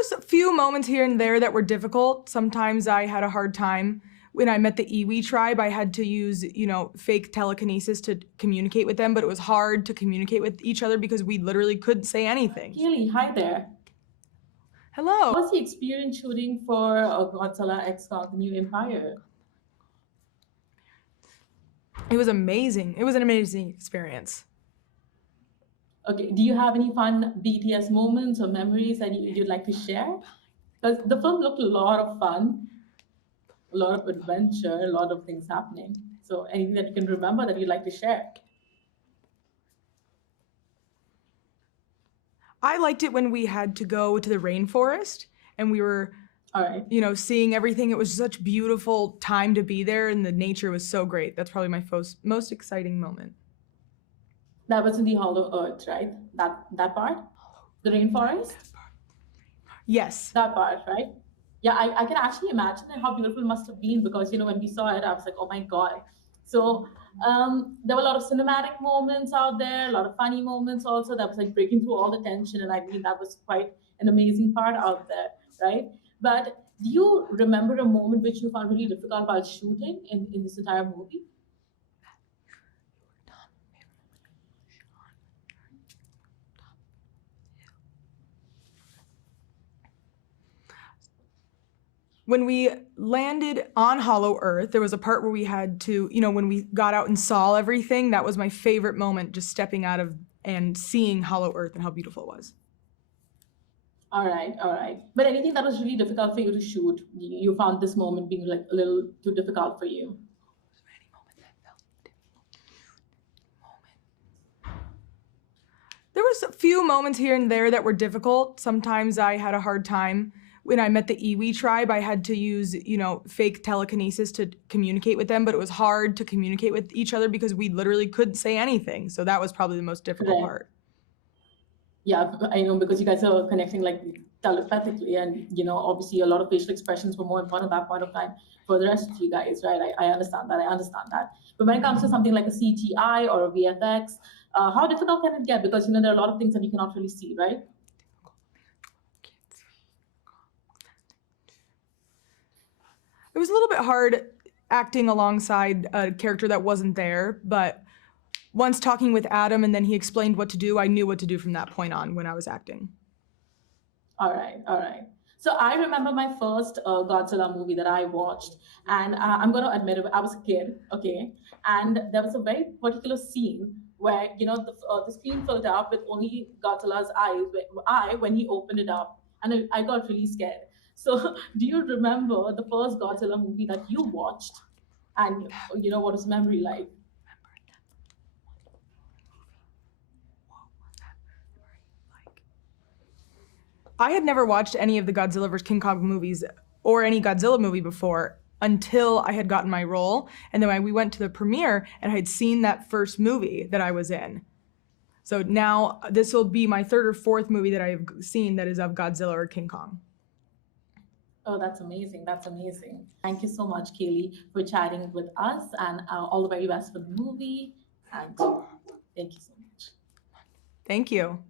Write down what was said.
There was a few moments here and there that were difficult. Sometimes I had a hard time. When I met the Iwi tribe, I had to use, fake telekinesis to communicate with them, but it was hard to communicate with each other because we literally couldn't say anything. Kaylee, hi there. Hello. How was the experience shooting for Godzilla X Kong: The New Empire? It was amazing. It was an amazing experience. Okay, do you have any fun BTS moments or memories that you'd like to share? Because the film looked a lot of fun, a lot of adventure, a lot of things happening. So anything that you can remember that you'd like to share? I liked it when we had to go to the rainforest and we were, All right. seeing everything. It was such a beautiful time to be there and the nature was so great. That's probably my most exciting moment. That was in the Hollow Earth, right? That part? The rainforest? Yes. That part, right? Yeah, I can actually imagine how beautiful it must have been because, when we saw it, I was like, oh my God. So there were a lot of cinematic moments out there, a lot of funny moments also that was like breaking through all the tension. And I mean, that was quite an amazing part out there, right? But do you remember a moment which you found really difficult while shooting in this entire movie? When we landed on Hollow Earth, there was a part where we had to, when we got out and saw everything, that was my favorite moment, just stepping out of and seeing Hollow Earth and how beautiful it was. All right, all right. But anything that was really difficult for you to shoot, you found this moment being like a little too difficult for you? There was a few moments here and there that were difficult. Sometimes I had a hard time. When I met the Iwi tribe, I had to use, fake telekinesis to communicate with them, but it was hard to communicate with each other because we literally couldn't say anything. So that was probably the most difficult Right. part. Yeah, I know because you guys are connecting like telepathically, and obviously a lot of facial expressions were more important at that point of time for the rest of you guys, right? I understand that. I understand that. But when it comes to something like a CGI or a VFX, how difficult can it get? Because there are a lot of things that you cannot really see, right? It was a little bit hard acting alongside a character that wasn't there, but once talking with Adam and then he explained what to do, I knew what to do from that point on when I was acting. All right, all right. So I remember my first Godzilla movie that I watched, and I'm going to admit it, I was a kid, okay, and there was a very particular scene where the screen filled up with only Godzilla's eye when he opened it up, and I got really scared. So do you remember the first Godzilla movie that you watched, and what was memory like? I had never watched any of the Godzilla vs. King Kong movies or any Godzilla movie before until I had gotten my role. And then we went to the premiere and I had seen that first movie that I was in. So now this will be my third or fourth movie that I have seen that is of Godzilla or King Kong. Oh, that's amazing. That's amazing. Thank you so much, Kaylee, for chatting with us, and all the very best for the movie. And thank you so much. Thank you.